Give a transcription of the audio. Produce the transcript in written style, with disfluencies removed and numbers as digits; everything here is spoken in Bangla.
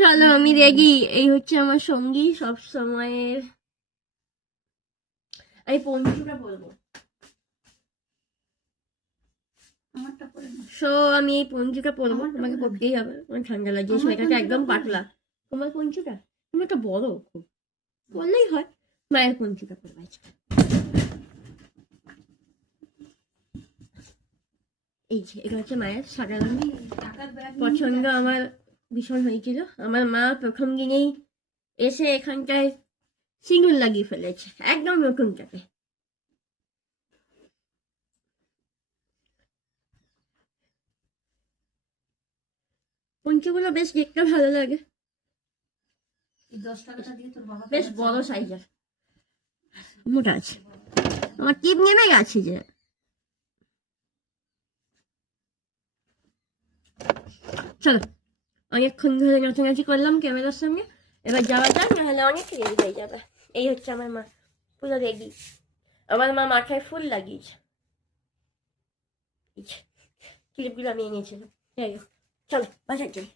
চলো আমি রেডি। এই হচ্ছে আমার সঙ্গী সব সময়ের। আমি পঞ্চুটা বলবো। আমি এই পঞ্চুটা পরবো, তোমাকে পরতেই হবে, আমার ঠান্ডা লাগছে, সোয়েটারটা একদম পাতলা। তোমার পঞ্চুটা তুমি একটা বড় খুব, বললেই হয়। মায়ের পঞ্চুটা পরবো। এই যে এটা হচ্ছে মায়ের সাদা রঙ, পছন্দ আমার ভীষণ হয়েছিল। আমার মা প্রথম দিনেই এসে এখানটায় সিঁদুর লাগিয়ে ফেলেছে, একদম নতুনটাকে। পঞ্চুগুলো বেশ দেখতে ভালো লাগে, বেশ বড় সাইজের, মোটা আছে। আমার টিপ নেমে গেছে যে। চলো, অনেকক্ষণ ধরে নাচানাচি করলাম ক্যামেরার সামনে, এবার যাওয়া যাক, নাহলে অনেক রেডি হয়ে যাবে। এই হচ্ছে আমার মা, পুরো রেডি। আমার মা মাথায় ফুল লাগিয়েছে, ক্লিপগুলো আমি এনেছিলাম। চলো বাসায় যাই।